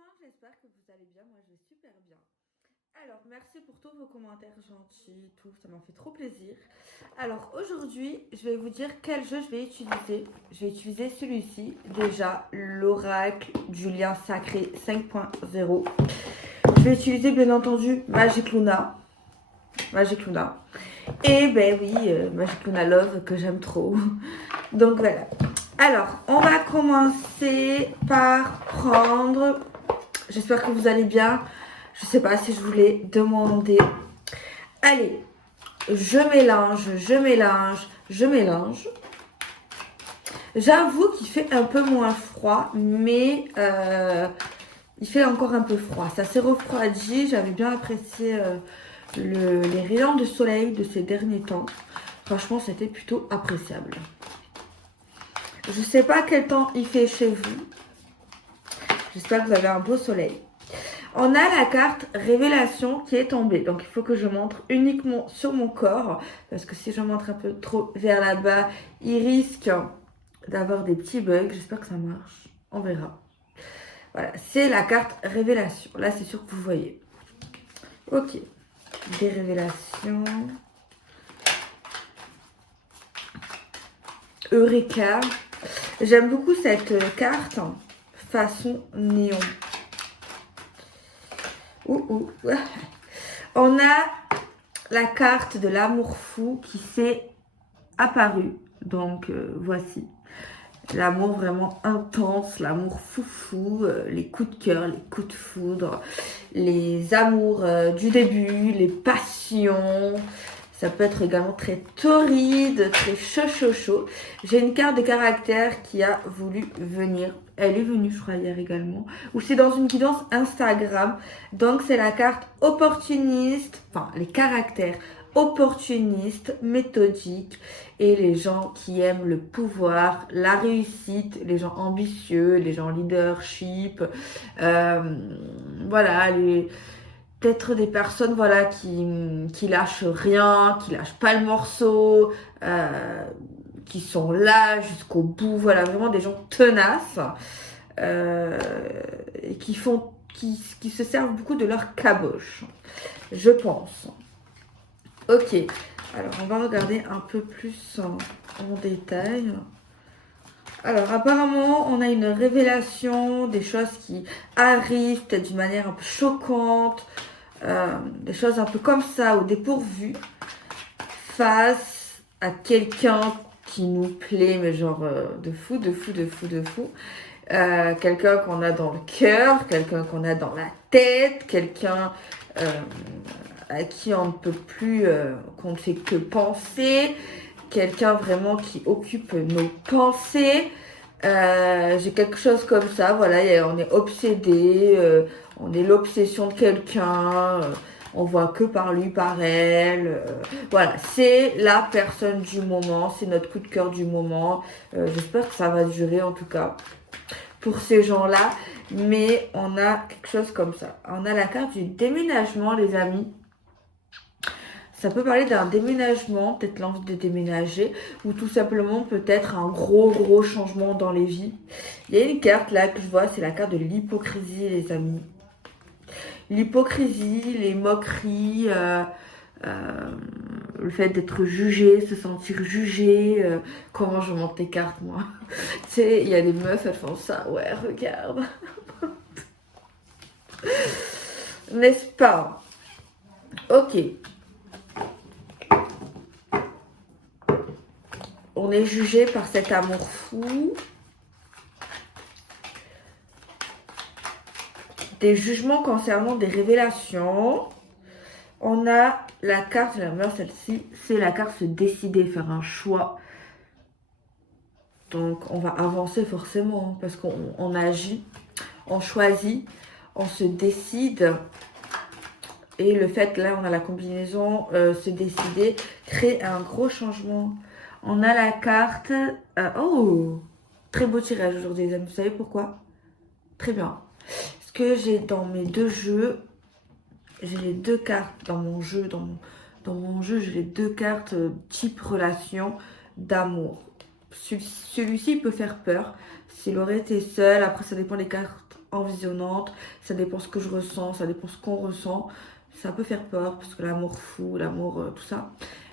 monde, j'espère que vous allez bien. Moi, je vais super bien. Alors, merci pour tous vos commentaires gentils, tout, ça m'a fait trop plaisir. Alors, aujourd'hui, je vais vous dire quel jeu je vais utiliser. Je vais utiliser celui-ci, déjà, l'Oracle du lien sacré 5.0. Je vais utiliser, bien entendu, Magic Luna. Magic Luna. Et ben oui, Magic Luna Love, que j'aime trop. Donc, voilà. Alors, on va commencer par prendre... J'espère que vous allez bien. Je sais pas si je vous l'ai demandé. Allez, je mélange. J'avoue qu'il fait un peu moins froid, mais il fait encore un peu froid. Ça s'est refroidi. J'avais bien apprécié les rayons de soleil de ces derniers temps. Franchement, c'était plutôt appréciable. Je sais pas quel temps il fait chez vous. J'espère que vous avez un beau soleil. On a la carte révélation qui est tombée. Donc, il faut que je montre uniquement sur mon corps. Parce que si je montre un peu trop vers là-bas, il risque d'avoir des petits bugs. J'espère que ça marche. On verra. Voilà, c'est la carte révélation. Là, c'est sûr que vous voyez. Ok. Des révélations. Eureka. J'aime beaucoup cette carte façon néon. On a la carte de l'amour fou qui s'est apparue. Donc, voici. L'amour vraiment intense, l'amour foufou, les coups de cœur, les coups de foudre, les amours du début, les passions. Ça peut être également très torride, très chaud. J'ai une carte de caractère qui a voulu venir. Elle est venue, je crois, hier également. Ou c'est dans une guidance Instagram. Donc, c'est la carte opportuniste. Enfin, les caractères opportunistes, méthodiques. Et les gens qui aiment le pouvoir, la réussite. Les gens ambitieux, les gens leadership. Voilà, peut-être des personnes voilà qui lâchent rien, qui lâchent pas le morceau, qui sont là jusqu'au bout, voilà, vraiment des gens tenaces et qui se servent beaucoup de leur caboche, je pense. Ok, alors on va regarder un peu plus en détail. Alors apparemment on a une révélation, des choses qui arrivent peut-être d'une manière un peu choquante, des choses un peu comme ça au dépourvu face à quelqu'un qui nous plaît mais genre de fou, quelqu'un qu'on a dans le cœur, quelqu'un qu'on a dans la tête, quelqu'un à qui on ne peut plus, qu'on ne fait que penser, quelqu'un vraiment qui occupe nos pensées. J'ai quelque chose comme ça, voilà, on est obsédé, on est l'obsession de quelqu'un, on voit que par lui, par elle, voilà, c'est la personne du moment, c'est notre coup de cœur du moment. J'espère que ça va durer en tout cas pour ces gens-là, mais on a quelque chose comme ça. On a la carte du déménagement, les amis. Ça peut parler d'un déménagement, peut-être l'envie de déménager, ou tout simplement peut-être un gros changement dans les vies. Il y a une carte là que je vois, c'est la carte de l'hypocrisie, les amis. L'hypocrisie, les moqueries, le fait d'être jugé, se sentir jugé. Comment je monte tes cartes, moi? Tu sais, il y a des meufs, elles font ça. Ouais, regarde. N'est-ce pas? Ok. On est jugé par cet amour fou. Des jugements concernant des révélations. On a la carte, la meilleure celle-ci, c'est la carte se décider, faire un choix. Donc on va avancer forcément, parce qu'on agit, on choisit, on se décide. Et le fait, là on a la combinaison, se décider, crée un gros changement. On a la carte... oh, très beau tirage aujourd'hui, les amis. Vous savez pourquoi? Très bien. Parce que j'ai dans mes deux jeux, j'ai les deux cartes dans mon jeu. Dans mon jeu, j'ai les deux cartes type relation d'amour. Celui-ci peut faire peur. S'il aurait été seul, après ça dépend des cartes envisionnante, ça dépend ce que je ressens, ça dépend ce qu'on ressent. Ça peut faire peur parce que l'amour fou, l'amour, tout ça.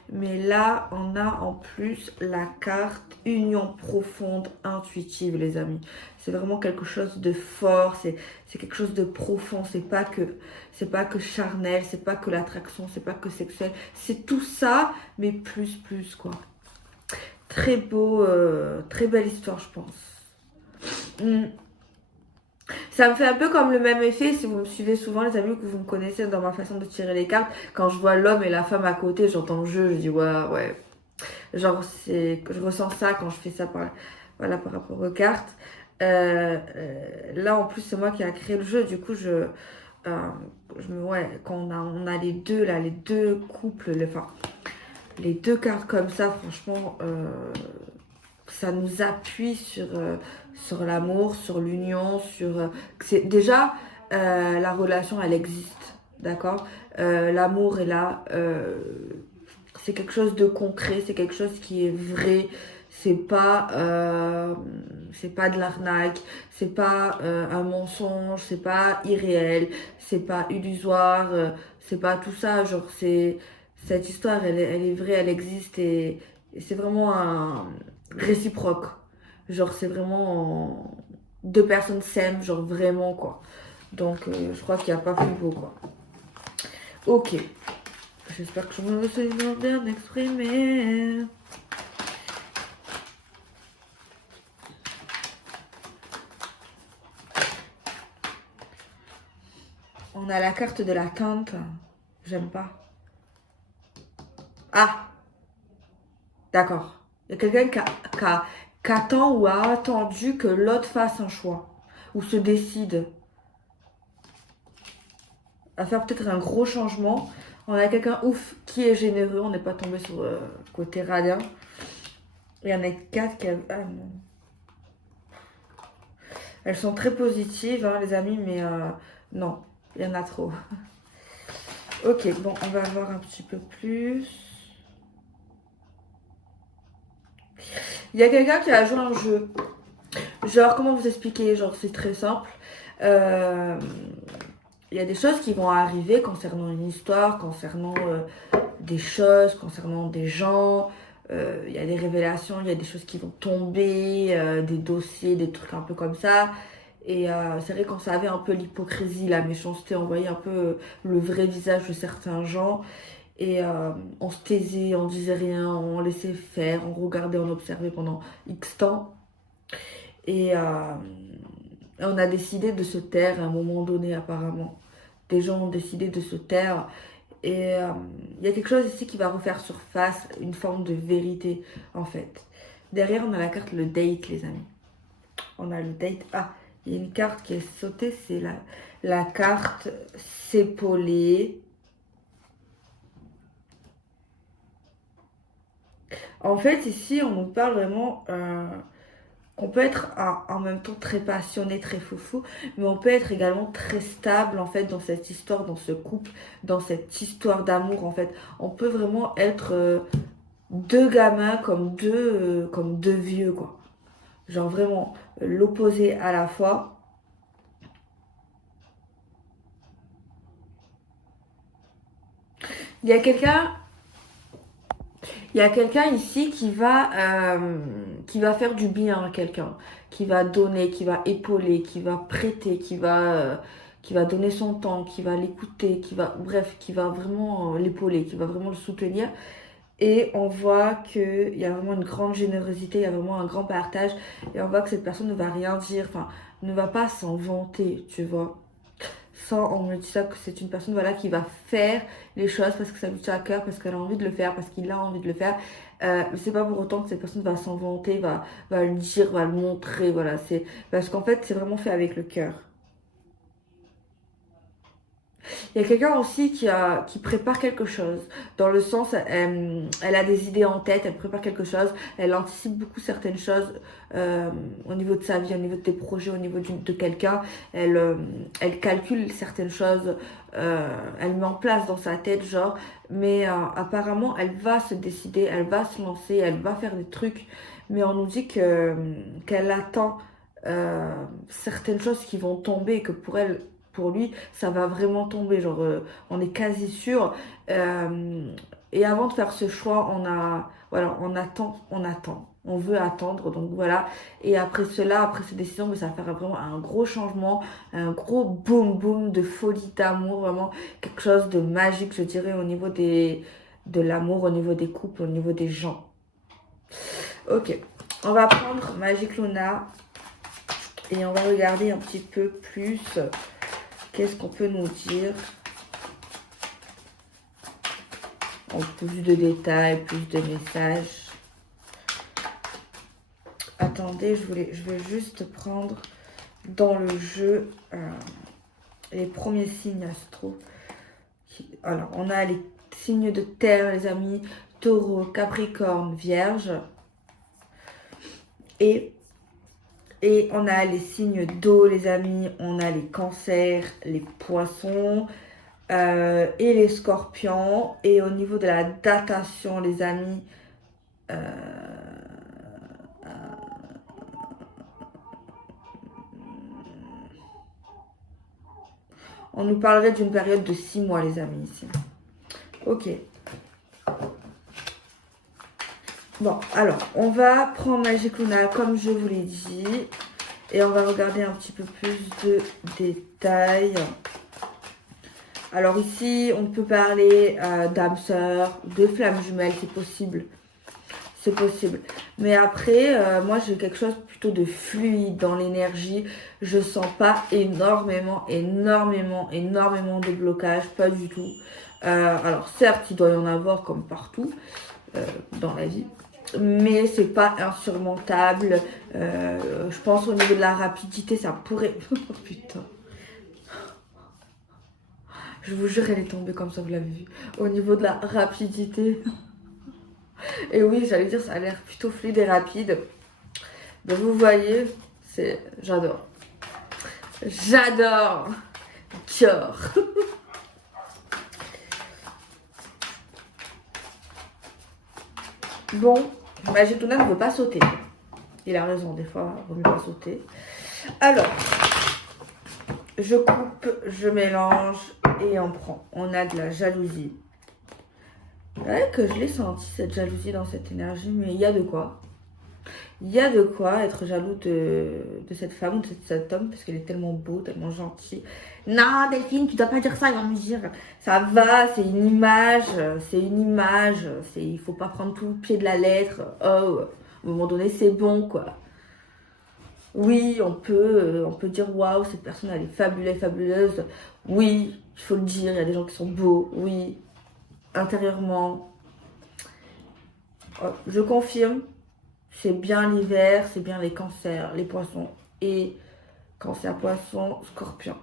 Mais là, on a en plus la carte union profonde, intuitive, les amis. C'est vraiment quelque chose de fort, c'est quelque chose de profond. C'est pas que charnel, c'est pas que l'attraction, c'est pas que sexuel. C'est tout ça, mais plus, quoi. Très beau, très belle histoire, je pense. Ça me fait un peu comme le même effet, si vous me suivez souvent, les amis, que vous me connaissez dans ma façon de tirer les cartes. Quand je vois l'homme et la femme à côté, j'entends le jeu, je dis ouais. Genre, je ressens ça quand je fais ça voilà, par rapport aux cartes. Là, en plus, c'est moi qui a créé le jeu, du coup, ouais, quand on a les deux, là, les deux couples, les deux cartes comme ça, franchement, ça nous appuie sur l'amour, sur l'union, déjà, la relation, elle existe, d'accord. L'amour est là, c'est quelque chose de concret, c'est quelque chose qui est vrai, c'est pas de l'arnaque, c'est pas un mensonge, c'est pas irréel, c'est pas illusoire, c'est pas tout ça, genre cette histoire, elle est vraie, elle existe et c'est vraiment un réciproque. Genre, c'est vraiment deux personnes s'aiment, genre vraiment quoi. Donc, je crois qu'il n'y a pas plus beau quoi. Ok. J'espère que je me suis bien exprimée. On a la carte de la tante. J'aime pas. Ah, d'accord. Il y a quelqu'un qui attend ou a attendu que l'autre fasse un choix. Ou se décide à faire peut-être un gros changement. On a quelqu'un ouf qui est généreux. On n'est pas tombé sur le côté radin. Il y en a 4 qui... Ah non. Elles sont très positives, hein, les amis, mais non, il y en a trop. Ok, bon, on va voir un petit peu plus. Il y a quelqu'un qui a joué un jeu. Genre, comment vous expliquer? Genre, c'est très simple. Il y a des choses qui vont arriver concernant une histoire, concernant des choses, concernant des gens. Il y a des révélations, il y a des choses qui vont tomber, des dossiers, des trucs un peu comme ça. Et c'est vrai qu'on savait un peu l'hypocrisie, la méchanceté, on voyait un peu le vrai visage de certains gens. Et on se taisait, on disait rien, on laissait faire, on regardait, on observait pendant X temps. Et on a décidé de se taire à un moment donné apparemment. Des gens ont décidé de se taire. Et il y a quelque chose ici qui va refaire surface, une forme de vérité en fait. Derrière, on a la carte le date, les amis. On a le date. Ah, il y a une carte qui est sautée, c'est la carte s'épauler. En fait, ici, on nous parle vraiment qu'on peut être en même temps très passionné, très foufou, mais on peut être également très stable en fait dans cette histoire, dans ce couple, dans cette histoire d'amour en fait. On peut vraiment être deux gamins comme deux vieux quoi. Genre vraiment l'opposé à la fois. Il y a quelqu'un Il y a quelqu'un ici qui va faire du bien à quelqu'un, qui va donner, qui va épauler, qui va prêter, qui va donner son temps, qui va l'écouter, bref, qui va vraiment l'épauler, qui va vraiment le soutenir. Et on voit qu'il y a vraiment une grande générosité, il y a vraiment un grand partage. Et on voit que cette personne ne va rien dire, enfin, ne va pas s'en vanter, tu vois. Sans, on me dit ça que c'est une personne voilà, qui va faire les choses parce que ça lui tient à cœur, parce qu'elle a envie de le faire, parce qu'il a envie de le faire. Mais c'est pas pour autant que cette personne va s'en vanter, va le dire, va le montrer. Voilà, c'est parce qu'en fait, c'est vraiment fait avec le cœur. Il y a quelqu'un aussi qui prépare quelque chose, dans le sens, elle a des idées en tête, elle prépare quelque chose, elle anticipe beaucoup certaines choses au niveau de sa vie, au niveau de tes projets, au niveau de quelqu'un, elle calcule certaines choses, elle met en place dans sa tête, genre, mais apparemment, elle va se décider, elle va se lancer, elle va faire des trucs, mais on nous dit qu'elle attend certaines choses qui vont tomber et que pour elle, pour lui, ça va vraiment tomber. Genre, on est quasi sûr. Et avant de faire ce choix, voilà, on attend, on attend. On veut attendre, donc voilà. Et après cela, après cette décision, mais ça va faire vraiment un gros changement, un gros boom boom de folie d'amour, vraiment quelque chose de magique, je dirais, au niveau de l'amour, au niveau des couples, au niveau des gens. Ok, on va prendre Magic Luna et on va regarder un petit peu plus qu'est-ce qu'on peut nous dire. Plus de détails, plus de messages. Attendez, je vais juste prendre dans le jeu les premiers signes astro. Alors, on a les signes de terre, les amis, Taureau, Capricorne, Vierge. Et on a les signes d'eau, les amis. On a les cancers, les poissons et les scorpions. Et au niveau de la datation, les amis, on nous parlerait d'une période de 6 mois, les amis, ici. Ok. Bon, alors, on va prendre Magic Luna comme je vous l'ai dit. Et on va regarder un petit peu plus de détails. Alors ici, on peut parler d'âme sœur, de flamme jumelle, c'est possible. C'est possible. Mais après, moi, j'ai quelque chose plutôt de fluide dans l'énergie. Je sens pas énormément de blocage. Pas du tout. Alors, certes, il doit y en avoir comme partout dans la vie. Mais c'est pas insurmontable. Je pense au niveau de la rapidité, ça pourrait... Oh, putain. Je vous jure, elle est tombée comme ça, vous l'avez vu. Au niveau de la rapidité. Et oui, j'allais dire, ça a l'air plutôt fluide et rapide. Mais vous voyez, j'adore. J'adore. Cœur. Bon, Magic Luna ne veut pas sauter. Il a raison, des fois, il vaut mieux pas sauter. Alors, je coupe, je mélange et on prend. On a de la jalousie. C'est vrai que je l'ai senti, cette jalousie dans cette énergie, mais il y a de quoi. Il y a de quoi être jaloux de cette femme, de cet homme, parce qu'elle est tellement beau, tellement gentil. Non, Delphine, tu dois pas dire ça, ils vont me dire. Ça va, c'est une image, il faut pas prendre tout le pied de la lettre. Oh, à un moment donné, c'est bon, quoi. Oui, on peut dire waouh, cette personne elle est fabuleuse, fabuleuse. Oui, il faut le dire, il y a des gens qui sont beaux. Oui, intérieurement. Oh, je confirme, c'est bien l'hiver, c'est bien les cancers, les poissons et cancer, poisson, scorpion.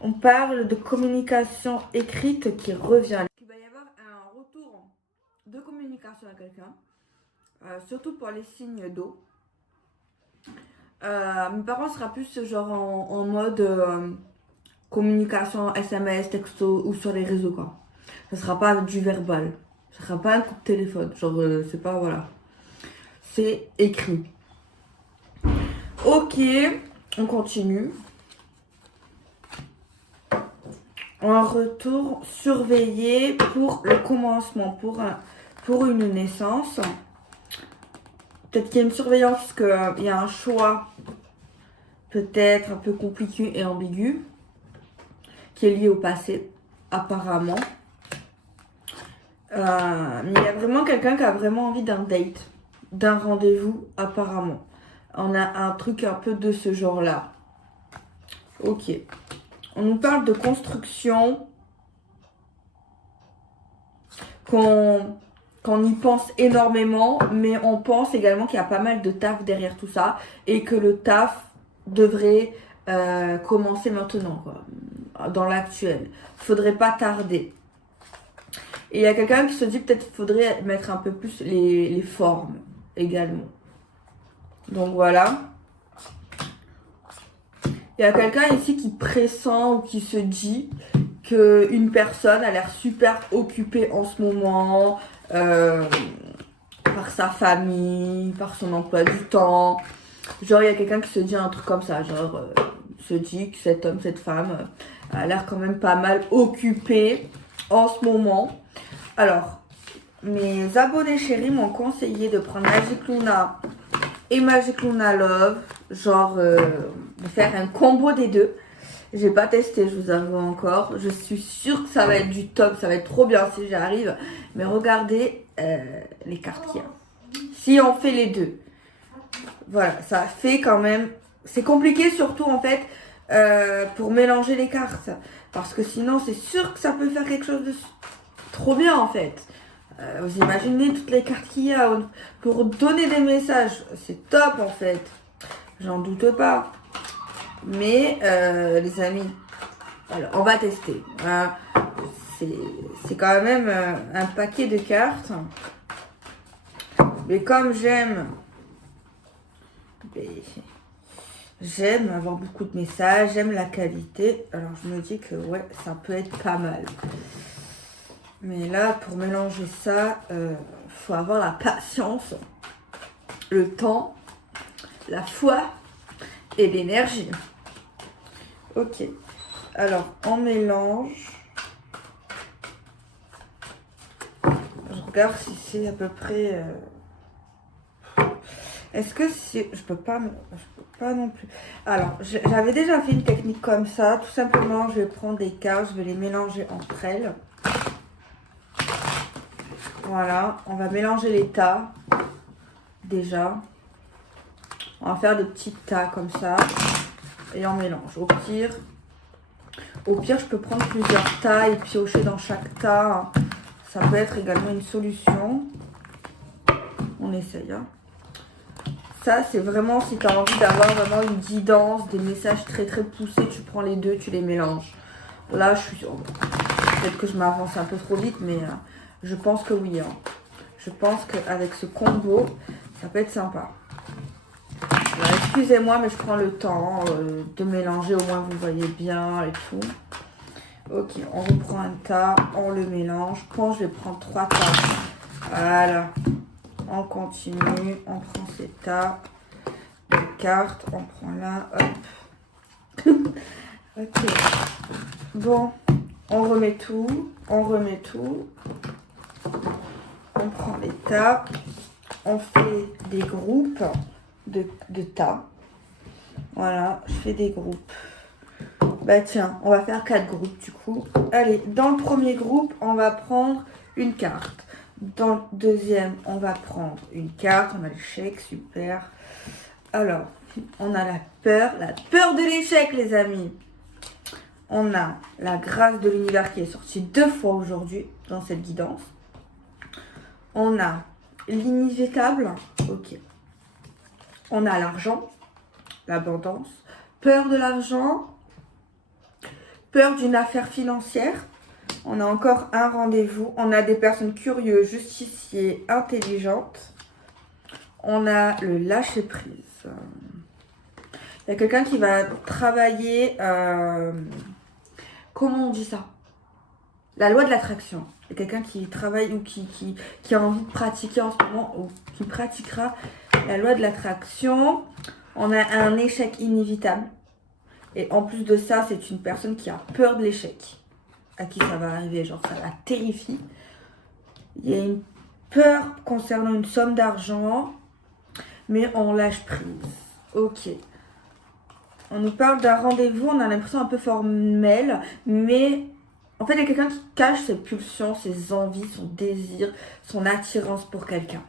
On parle de communication écrite qui revient. Il va y avoir un retour de communication à quelqu'un, surtout pour les signes d'eau. Mes parents sera plus genre en mode communication SMS, texto ou sur les réseaux quoi. Ça sera pas du verbal, ça sera pas un coup de téléphone, genre c'est pas voilà, c'est écrit. Ok, on continue. Un retour surveillé pour le commencement, pour une naissance. Peut-être qu'il y a une surveillance parce qu'il y a un choix peut-être un peu compliqué et ambigu qui est lié au passé, apparemment. Mais il y a vraiment quelqu'un qui a vraiment envie d'un date, d'un rendez-vous, apparemment. On a un truc un peu de ce genre-là. Ok. On nous parle de construction, qu'on y pense énormément, mais on pense également qu'il y a pas mal de taf derrière tout ça et que le taf devrait commencer maintenant, quoi, dans l'actuel. Faudrait pas tarder. Et il y a quelqu'un qui se dit peut-être qu'il faudrait mettre un peu plus les formes également. Donc voilà. Il y a quelqu'un ici qui pressent ou qui se dit qu'une personne a l'air super occupée en ce moment par sa famille, par son emploi du temps. Genre, il y a quelqu'un qui se dit un truc comme ça, genre, se dit que cet homme, cette femme, a l'air quand même pas mal occupé en ce moment. Alors, mes abonnés chéris m'ont conseillé de prendre Magic Luna et Magic Luna Love, genre, de faire un combo des deux. J'ai pas testé, je vous avoue encore. Je suis sûre que ça va être du top, ça va être trop bien si j'y arrive. Mais regardez les cartes qu'il y a. Si on fait les deux, voilà, ça fait quand même... C'est compliqué surtout en fait pour mélanger les cartes. Parce que sinon c'est sûr que ça peut faire quelque chose de trop bien en fait. Vous imaginez toutes les cartes qu'il y a pour donner des messages. C'est top en fait. J'en doute pas. Mais les amis, alors, on va tester. C'est quand même un paquet de cartes. Mais comme j'aime avoir beaucoup de messages, j'aime la qualité. Alors je me dis que ouais, ça peut être pas mal. Mais là, pour mélanger ça, faut avoir la patience, le temps, la foi et l'énergie. Ok. Alors, on mélange. Je regarde si c'est à peu près... Est-ce que si... Je peux pas non plus. Alors, j'avais déjà fait une technique comme ça. Tout simplement, je vais prendre des cartes, je vais les mélanger entre elles. Voilà, on va mélanger les tas. Déjà. On va faire des petits tas comme ça. Et on mélange. Au pire, je peux prendre plusieurs tas et piocher dans chaque tas. Ça peut être également une solution. On essaye. Hein. Ça, c'est vraiment si tu as envie d'avoir vraiment une guidance, des messages très très poussés, tu prends les deux, tu les mélanges. Là, je suis... Peut-être que je m'avance un peu trop vite, mais je pense que oui. Hein. Je pense qu'avec ce combo, ça peut être sympa. Alors, excusez-moi, mais je prends le temps de mélanger, au moins vous voyez bien et tout. Ok, on reprend un tas, on le mélange. Bon, je vais prendre 3 tas. Voilà. On continue, on prend ces tas. Les cartes, on prend là, hop. Ok. Bon, on remet tout. On prend les tas. On fait des groupes de tas. Voilà, je fais des groupes. Bah tiens, on va faire 4 groupes du coup. Allez, dans le premier groupe, on va prendre une carte. Dans le deuxième, on va prendre une carte. On a l'échec, super. Alors, on a la peur de l'échec, les amis. On a la grâce de l'univers qui est sortie 2 fois aujourd'hui dans cette guidance. On a l'inévitable, ok. On a l'argent, l'abondance, peur de l'argent, peur d'une affaire financière. On a encore un rendez-vous. On a des personnes curieuses, justiciers, intelligentes. On a le lâcher-prise. Il y a quelqu'un qui va travailler... comment on dit ça? La loi de l'attraction. Il y a quelqu'un qui travaille ou qui a envie de pratiquer en ce moment ou qui pratiquera la loi de l'attraction. On a un échec inévitable. Et en plus de ça, c'est une personne qui a peur de l'échec. À qui ça va arriver, genre ça la terrifie. Il y a une peur concernant une somme d'argent, mais on lâche prise. Ok. On nous parle d'un rendez-vous, on a l'impression un peu formel, mais en fait, il y a quelqu'un qui cache ses pulsions, ses envies, son désir, son attirance pour quelqu'un.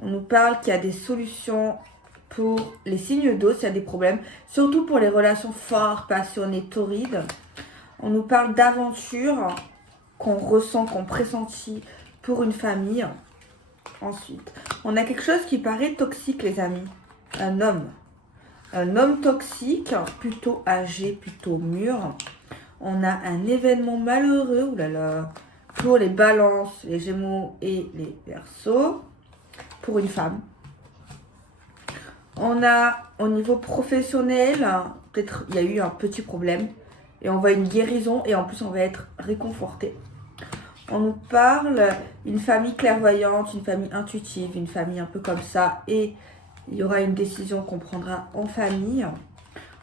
On nous parle qu'il y a des solutions pour les signes d'eau, s'il y a des problèmes, surtout pour les relations fortes, passionnées, torrides. On nous parle d'aventure qu'on ressent, qu'on pressentit pour une famille. Ensuite, on a quelque chose qui paraît toxique, les amis. Un homme. Un homme toxique, plutôt âgé, plutôt mûr. On a un événement malheureux, oulala, pour les balances, les gémeaux et les verseaux. Pour une femme. On a, au niveau professionnel, peut-être il y a eu un petit problème. Et on voit une guérison et en plus on va être réconforté. On nous parle d'une famille clairvoyante, une famille intuitive, une famille un peu comme ça. Et Il y aura une décision qu'on prendra en famille.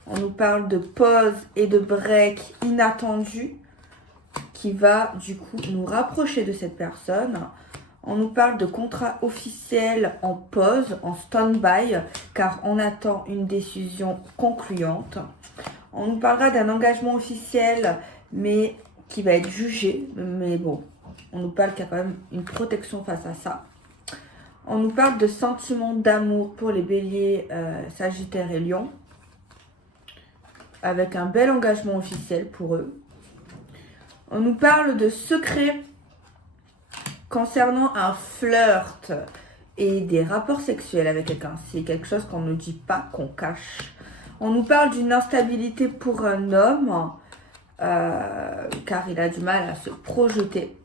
On nous parle de pause et de break inattendu qui va du coup nous rapprocher de cette personne. On nous parle de contrat officiel en pause, en stand-by, car on attend une décision concluante. On nous parlera d'un engagement officiel, mais qui va être jugé. Mais bon, on nous parle qu'il y a quand même une protection face à ça. On nous parle de sentiments d'amour pour les béliers, sagittaires et lions, avec un bel engagement officiel pour eux. On nous parle de secrets concernant un flirt et des rapports sexuels avec quelqu'un. C'est quelque chose qu'on ne dit pas, qu'on cache. On nous parle d'une instabilité pour un homme, car il a du mal à se projeter.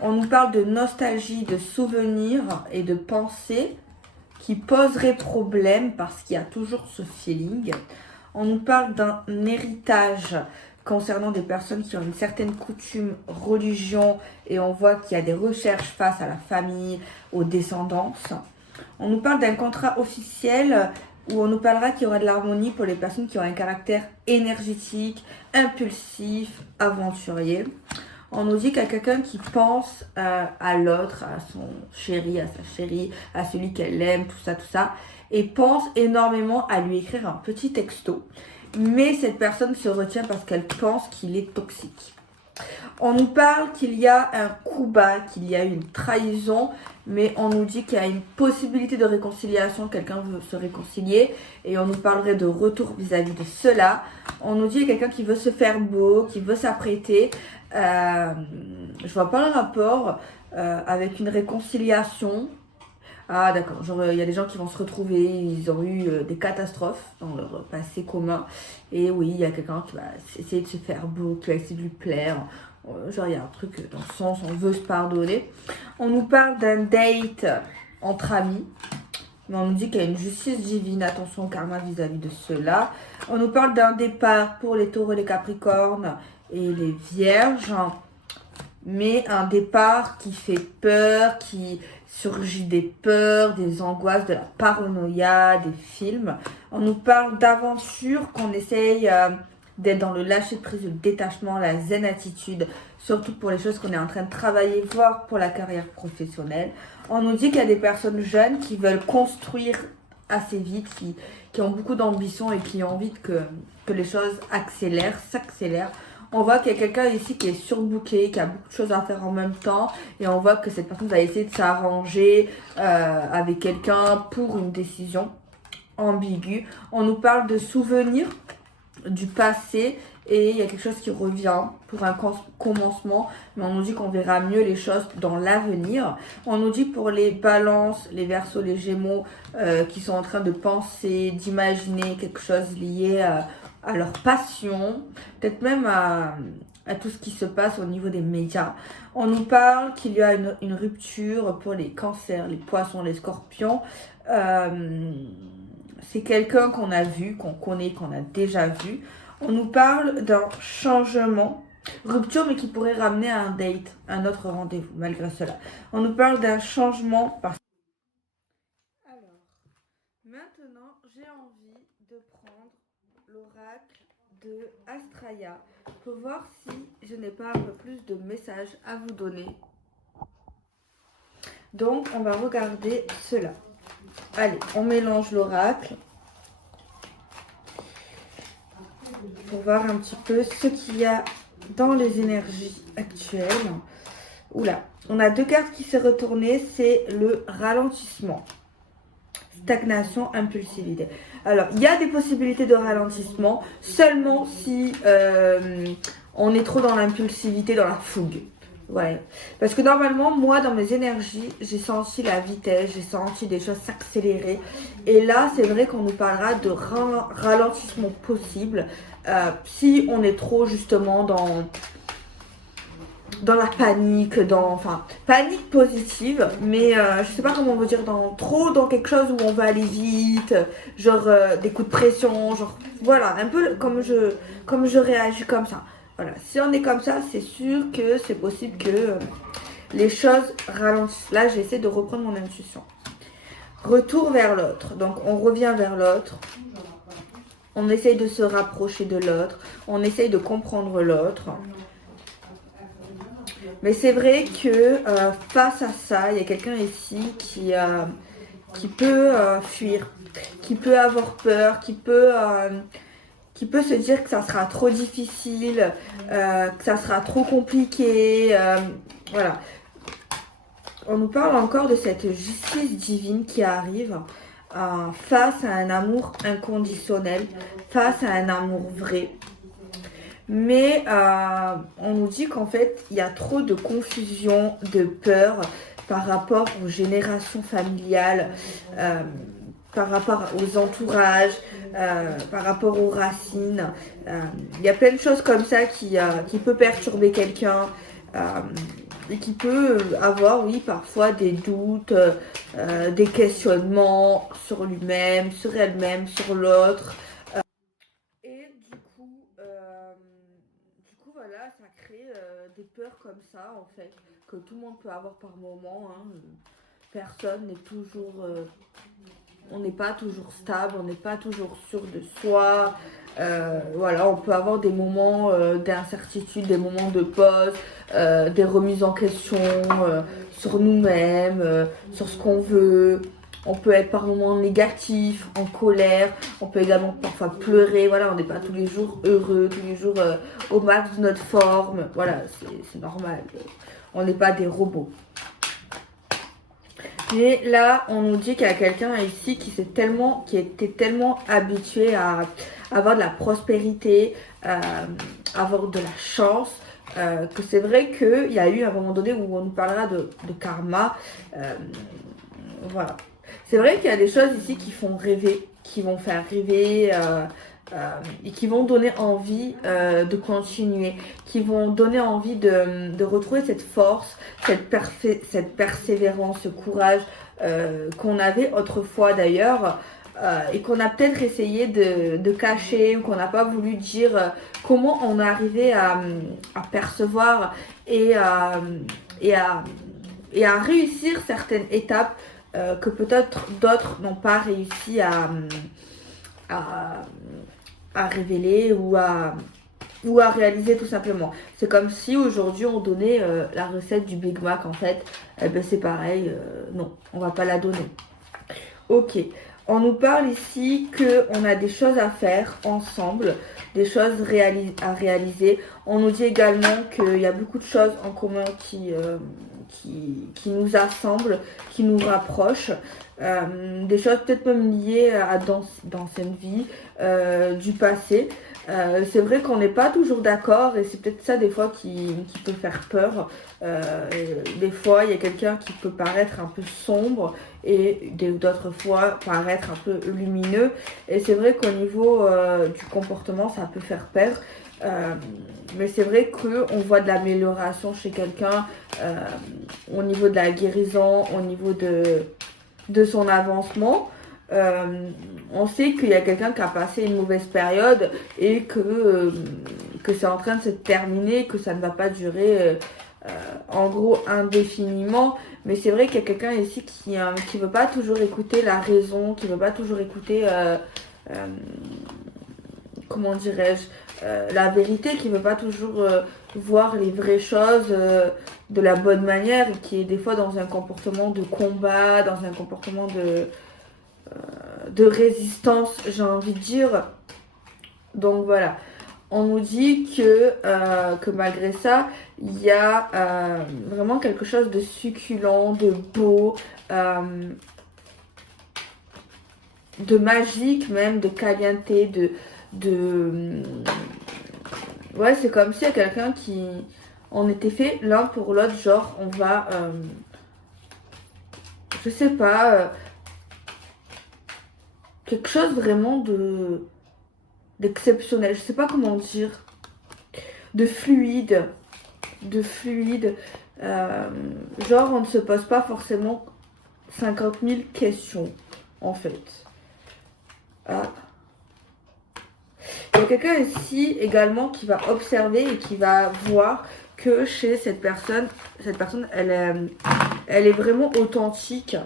On nous parle de nostalgie, de souvenirs et de pensées qui poseraient problème parce qu'il y a toujours ce feeling. On nous parle d'un héritage concernant des personnes qui ont une certaine coutume, religion, et on voit qu'il y a des recherches face à la famille, aux descendances. On nous parle d'un contrat officiel où on nous parlera qu'il y aura de l'harmonie pour les personnes qui ont un caractère énergétique, impulsif, aventurier. On nous dit qu'il y a quelqu'un qui pense à l'autre, à son chéri, à sa chérie, à celui qu'elle aime, tout ça, et pense énormément à lui écrire un petit texto. Mais cette personne se retient parce qu'elle pense qu'il est toxique. On nous parle qu'il y a un coup bas, qu'il y a une trahison, mais on nous dit qu'il y a une possibilité de réconciliation, quelqu'un veut se réconcilier, et on nous parlerait de retour vis-à-vis de cela. On nous dit qu'il y a quelqu'un qui veut se faire beau, qui veut s'apprêter. Je vois pas le rapport avec une réconciliation. Ah d'accord, genre il y a des gens qui vont se retrouver, ils ont eu des catastrophes dans leur passé commun. Et oui, il y a quelqu'un qui va essayer de se faire beau, qui va essayer de lui plaire. Genre il y a un truc dans le sens, on veut se pardonner. On nous parle d'un date entre amis. Mais on nous dit qu'il y a une justice divine, attention au karma vis-à-vis de cela. On nous parle d'un départ pour les taureaux, les capricornes et les vierges. Mais un départ qui fait peur, qui surgit des peurs, des angoisses, de la paranoïa, des films. On nous parle d'aventure, qu'on essaye d'être dans le lâcher prise, le détachement, la zen attitude, surtout pour les choses qu'on est en train de travailler, voire pour la carrière professionnelle. On nous dit qu'il y a des personnes jeunes qui veulent construire assez vite, qui ont beaucoup d'ambition et qui ont envie que les choses s'accélèrent. On voit qu'il y a quelqu'un ici qui est surbooké, qui a beaucoup de choses à faire en même temps. Et on voit que cette personne va essayer de s'arranger avec quelqu'un pour une décision ambiguë. On nous parle de souvenirs du passé et il y a quelque chose qui revient pour un commencement. Mais on nous dit qu'on verra mieux les choses dans l'avenir. On nous dit pour les balances, les verseaux, les gémeaux qui sont en train de penser, d'imaginer quelque chose lié à leur passion, peut-être même à tout ce qui se passe au niveau des médias. On nous parle qu'il y a une rupture pour les cancers, les poissons, les scorpions. C'est quelqu'un qu'on a vu, qu'on connaît, qu'on a déjà vu. On nous parle d'un changement, rupture, mais qui pourrait ramener à un date, un autre rendez-vous, malgré cela. On nous parle d'un changement parce... Alors, maintenant, j'ai envie de prendre l'oracle de Astraya pour voir si je n'ai pas un peu plus de messages à vous donner. Donc, on va regarder cela. Allez, on mélange l'oracle pour voir un petit peu ce qu'il y a dans les énergies actuelles. Oula, on a deux cartes qui s'est retournées, c'est le ralentissement. Stagnation, impulsivité. Alors, il y a des possibilités de ralentissement seulement si on est trop dans l'impulsivité, dans la fougue. Ouais. Parce que normalement, moi, dans mes énergies, j'ai senti la vitesse, j'ai senti des choses s'accélérer. Et là, c'est vrai qu'on nous parlera de ralentissement possible si on est trop justement dans la panique, enfin, panique positive, mais je sais pas comment on veut dire, trop dans quelque chose où on va aller vite, genre des coups de pression, genre, voilà, un peu comme je réagis comme ça. Voilà, si on est comme ça, c'est sûr que c'est possible que les choses ralentissent. Là, j'essaie de reprendre mon intuition. Retour vers l'autre. Donc, on revient vers l'autre. On essaye de se rapprocher de l'autre. On essaye de comprendre l'autre. Mais c'est vrai que face à ça, il y a quelqu'un ici qui peut fuir, qui peut avoir peur, qui peut se dire que ça sera trop difficile, que ça sera trop compliqué. Voilà. On nous parle encore de cette justice divine qui arrive face à un amour inconditionnel, face à un amour vrai. Mais on nous dit qu'en fait, il y a trop de confusion, de peur par rapport aux générations familiales, par rapport aux entourages, par rapport aux racines. Il y a plein de choses comme ça qui peut perturber quelqu'un et qui peut avoir, oui, parfois des doutes, des questionnements sur lui-même, sur elle-même, sur l'autre. Et du coup, voilà, ça crée des peurs comme ça, en fait, que tout le monde peut avoir par moment. Hein. Personne n'est toujours... on n'est pas toujours stable, on n'est pas toujours sûr de soi. Voilà, on peut avoir des moments d'incertitude, des moments de pause, des remises en question sur nous-mêmes, sur ce qu'on veut. On peut être par moments négatif, en colère. On peut également parfois pleurer. Voilà, on n'est pas tous les jours heureux, tous les jours au max de notre forme. Voilà, c'est normal. On n'est pas des robots. Mais là, on nous dit qu'il y a quelqu'un ici qui était tellement habitué à avoir de la prospérité, avoir de la chance, que c'est vrai qu'il y a eu un moment donné où on nous parlera de karma. Voilà. C'est vrai qu'il y a des choses ici qui font rêver, qui vont faire rêver et qui vont donner envie de continuer, qui vont donner envie de retrouver cette force, cette persévérance, ce courage qu'on avait autrefois d'ailleurs et qu'on a peut-être essayé de cacher ou qu'on n'a pas voulu dire comment on est arrivé à percevoir et à réussir certaines étapes que peut-être d'autres n'ont pas réussi à révéler ou à réaliser tout simplement. C'est comme si aujourd'hui on donnait la recette du Big Mac en fait. Eh ben c'est pareil, non, on va pas la donner. Ok, on nous parle ici qu'on a des choses à faire ensemble, des choses à réaliser. On nous dit également qu'il y a beaucoup de choses en commun qui nous assemblent, qui nous rapprochent. Des choses peut-être même liées à d'anciennes vies, du passé. C'est vrai qu'on n'est pas toujours d'accord et c'est peut-être ça des fois qui peut faire peur. Des fois, il y a quelqu'un qui peut paraître un peu sombre et d'autres fois paraître un peu lumineux. Et c'est vrai qu'au niveau du comportement, ça peut faire peur. Mais c'est vrai qu'on voit de l'amélioration chez quelqu'un au niveau de la guérison, au niveau de son avancement. On sait qu'il y a quelqu'un qui a passé une mauvaise période et que c'est en train de se terminer, que ça ne va pas durer en gros indéfiniment. Mais c'est vrai qu'il y a quelqu'un ici qui veut pas toujours écouter la raison, qui veut pas toujours écouter comment dirais-je, la vérité, qui veut pas toujours voir les vraies choses de la bonne manière, et qui est des fois dans un comportement de combat, dans un comportement de résistance, j'ai envie de dire. Donc voilà, on nous dit que malgré ça, il y a vraiment quelque chose de succulent, de beau, de magique même, de caliente, ouais, c'est comme s'il y a quelqu'un qui... On était fait l'un pour l'autre, genre on va... je sais pas... quelque chose vraiment d'exceptionnel, je sais pas comment dire, de fluide, genre on ne se pose pas forcément 50 000 questions en fait. Il y a quelqu'un ici également qui va observer et qui va voir que chez cette personne elle est vraiment authentique.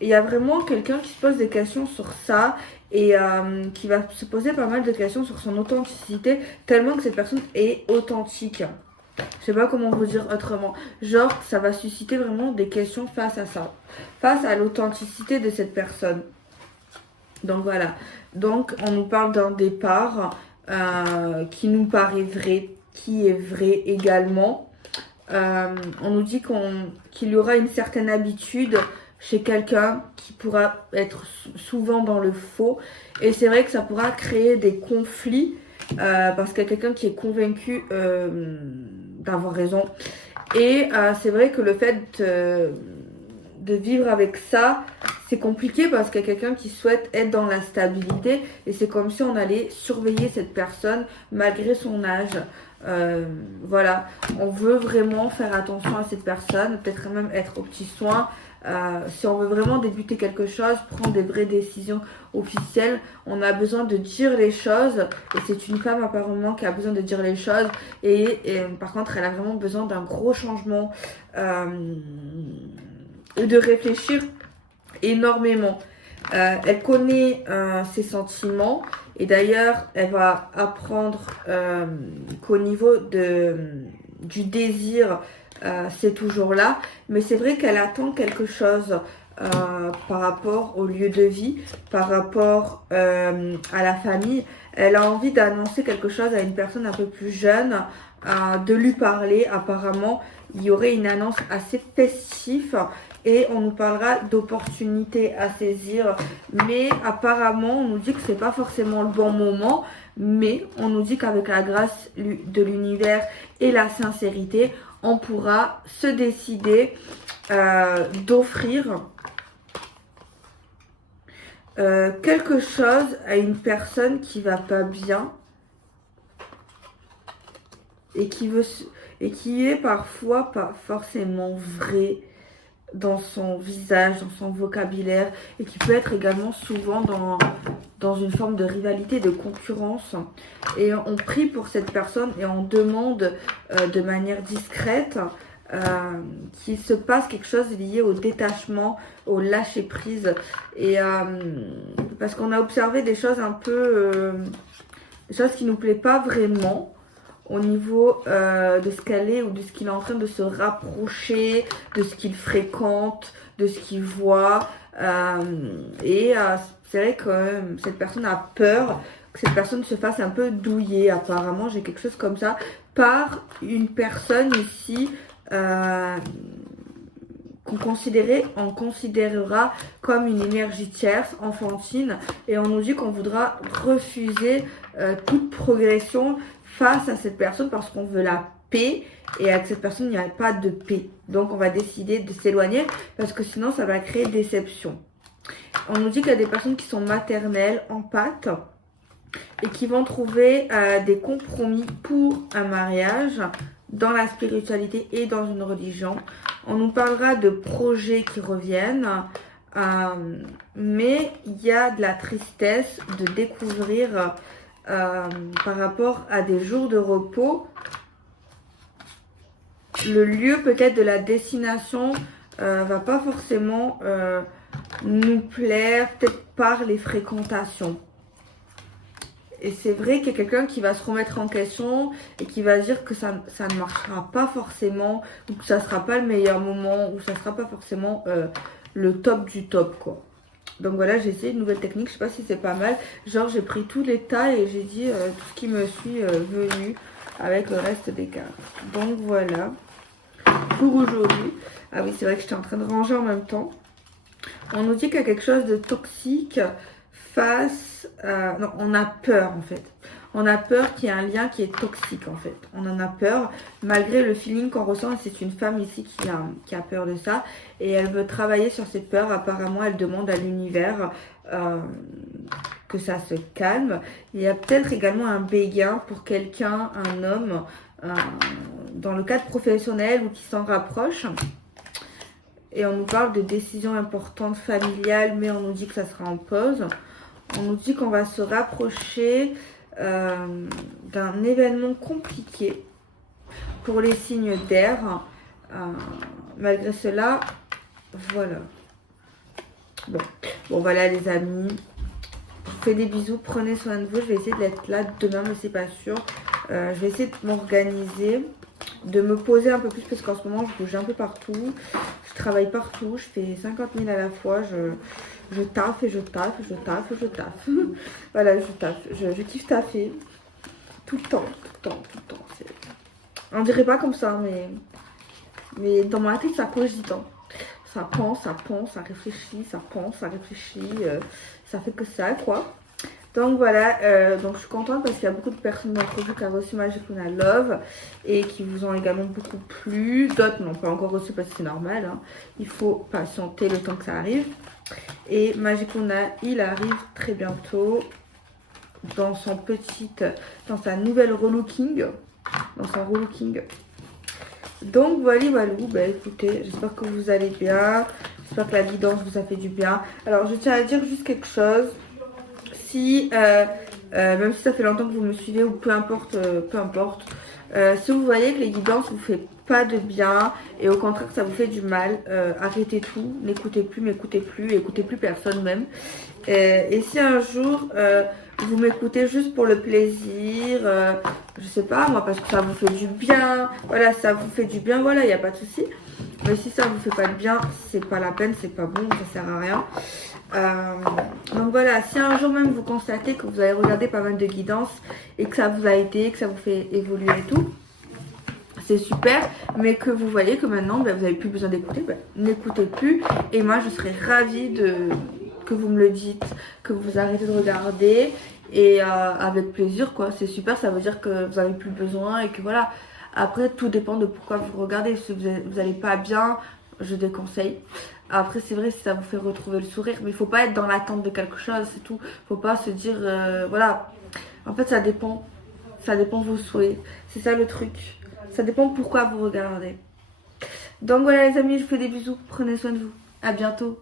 Et il y a vraiment quelqu'un qui se pose des questions sur ça et qui va se poser pas mal de questions sur son authenticité, tellement que cette personne est authentique. Je sais pas comment vous dire autrement. Genre, ça va susciter vraiment des questions face à ça, face à l'authenticité de cette personne. Donc voilà. Donc on nous parle d'un départ qui nous paraît vrai, qui est vrai également. On nous dit qu'il y aura une certaine habitude chez quelqu'un qui pourra être souvent dans le faux. Et c'est vrai que ça pourra créer des conflits parce qu'il y a quelqu'un qui est convaincu d'avoir raison. Et c'est vrai que le fait de vivre avec ça, c'est compliqué parce qu'il y a quelqu'un qui souhaite être dans la stabilité et c'est comme si on allait surveiller cette personne malgré son âge. Voilà, on veut vraiment faire attention à cette personne, peut-être même être aux petits soins. Si on veut vraiment débuter quelque chose, prendre des vraies décisions officielles, on a besoin de dire les choses. Et c'est une femme apparemment qui a besoin de dire les choses. Et par contre, elle a vraiment besoin d'un gros changement et de réfléchir énormément. Elle connaît ses sentiments et d'ailleurs elle va apprendre qu'au niveau du désir c'est toujours là, mais c'est vrai qu'elle attend quelque chose par rapport au lieu de vie, par rapport à la famille. Elle a envie d'annoncer quelque chose à une personne un peu plus jeune, de lui parler. Apparemment il y aurait une annonce assez festive et on nous parlera d'opportunités à saisir. Mais apparemment, on nous dit que c'est pas forcément le bon moment. Mais on nous dit qu'avec la grâce de l'univers et la sincérité, on pourra se décider d'offrir quelque chose à une personne qui va pas bien et qui est parfois pas forcément vrai dans son visage, dans son vocabulaire et qui peut être également souvent dans une forme de rivalité, de concurrence. Et on prie pour cette personne et on demande de manière discrète qu'il se passe quelque chose lié au détachement, au lâcher prise. Et parce qu'on a observé des choses un peu, des choses qui nous plaît pas vraiment au niveau de ce qu'elle est ou de ce qu'il est en train de se rapprocher, de ce qu'il fréquente, de ce qu'il voit. C'est vrai que cette personne a peur que cette personne se fasse un peu douiller. Apparemment, j'ai quelque chose comme ça par une personne ici on considérera comme une énergie tierce, enfantine, et on nous dit qu'on voudra refuser toute progression face à cette personne parce qu'on veut la paix et avec cette personne il n'y a pas de paix. Donc on va décider de s'éloigner parce que sinon ça va créer déception. On nous dit qu'il y a des personnes qui sont maternelles, empathes et qui vont trouver des compromis pour un mariage dans la spiritualité et dans une religion. On nous parlera de projets qui reviennent, mais il y a de la tristesse de découvrir par rapport à des jours de repos. Le lieu peut-être de la destination va pas forcément nous plaire, peut-être par les fréquentations. Et c'est vrai qu'il y a quelqu'un qui va se remettre en question et qui va dire que ça ne marchera pas forcément, ou que ça ne sera pas le meilleur moment, ou ça ne sera pas forcément le top du top, quoi. Donc voilà, j'ai essayé une nouvelle technique, je sais pas si c'est pas mal. Genre j'ai pris tous les tas et j'ai dit tout ce qui me suis venu avec le reste des cartes. Donc voilà, pour aujourd'hui. Ah oui, c'est vrai que j'étais en train de ranger en même temps. On nous dit qu'il y a quelque chose de toxique face à... Non, on a peur en fait. On a peur qu'il y ait un lien qui est toxique en fait. On en a peur malgré le feeling qu'on ressent. Et c'est une femme ici qui a peur de ça. Et elle veut travailler sur cette peur. Apparemment, elle demande à l'univers que ça se calme. Il y a peut-être également un béguin pour quelqu'un, un homme, dans le cadre professionnel ou qui s'en rapproche. Et on nous parle de décisions importantes familiales, mais on nous dit que ça sera en pause. On nous dit qu'on va se rapprocher d'un événement compliqué pour les signes d'air. Malgré cela, voilà. Bon voilà les amis. Je vous fais des bisous, prenez soin de vous. Je vais essayer d'être là demain, mais c'est pas sûr. Je vais essayer de m'organiser, de me poser un peu plus parce qu'en ce moment je bouge un peu partout. Je travaille partout, je fais 50 000 à la fois. Je taffe et je taffe, je taffe et je taffe. Voilà, je taffe. Je kiffe taffer. Tout le temps, tout le temps, tout le temps. On dirait pas comme ça, mais dans ma tête ça cogite. Ça pense, ça réfléchit, ça pense, ça réfléchit. Ça fait que ça, quoi. Donc voilà, donc je suis contente parce qu'il y a beaucoup de personnes d'entre vous qui ont reçu Magic Luna Love et qui vous ont également beaucoup plu. D'autres n'ont pas encore reçu parce que c'est normal. Hein. Il faut patienter le temps que ça arrive. Et Magic Luna, il arrive très bientôt dans sa nouvelle relooking. Dans son relooking. Donc voilà, bah écoutez, j'espère que vous allez bien. J'espère que la guidance vous a fait du bien. Alors je tiens à dire juste quelque chose. Si, même si ça fait longtemps que vous me suivez ou peu importe, si vous voyez que les guidances vous fait pas de bien et au contraire que ça vous fait du mal, arrêtez tout, n'écoutez plus, m'écoutez plus, écoutez plus personne même. Et si un jour vous m'écoutez juste pour le plaisir, je sais pas moi, parce que ça vous fait du bien, voilà, ça vous fait du bien, voilà, il n'y a pas de souci. Mais si ça vous fait pas de bien, c'est pas la peine, c'est pas bon, ça sert à rien. Donc voilà, si un jour même vous constatez que vous avez regardé pas mal de guidances et que ça vous a aidé, que ça vous fait évoluer et tout, c'est super, mais que vous voyez que maintenant vous n'avez plus besoin d'écouter, n'écoutez plus. Et moi je serais ravie que vous me le dites, que vous arrêtez de regarder et avec plaisir quoi, c'est super, ça veut dire que vous n'avez plus besoin et que voilà. Après tout dépend de pourquoi vous regardez, si vous n'allez pas bien, je déconseille. Après c'est vrai si ça vous fait retrouver le sourire, mais il faut pas être dans l'attente de quelque chose, c'est tout. Faut pas se dire voilà. En fait ça dépend de vos souhaits, c'est ça le truc. Ça dépend pourquoi vous regardez. Donc voilà les amis, je vous fais des bisous, prenez soin de vous, à bientôt.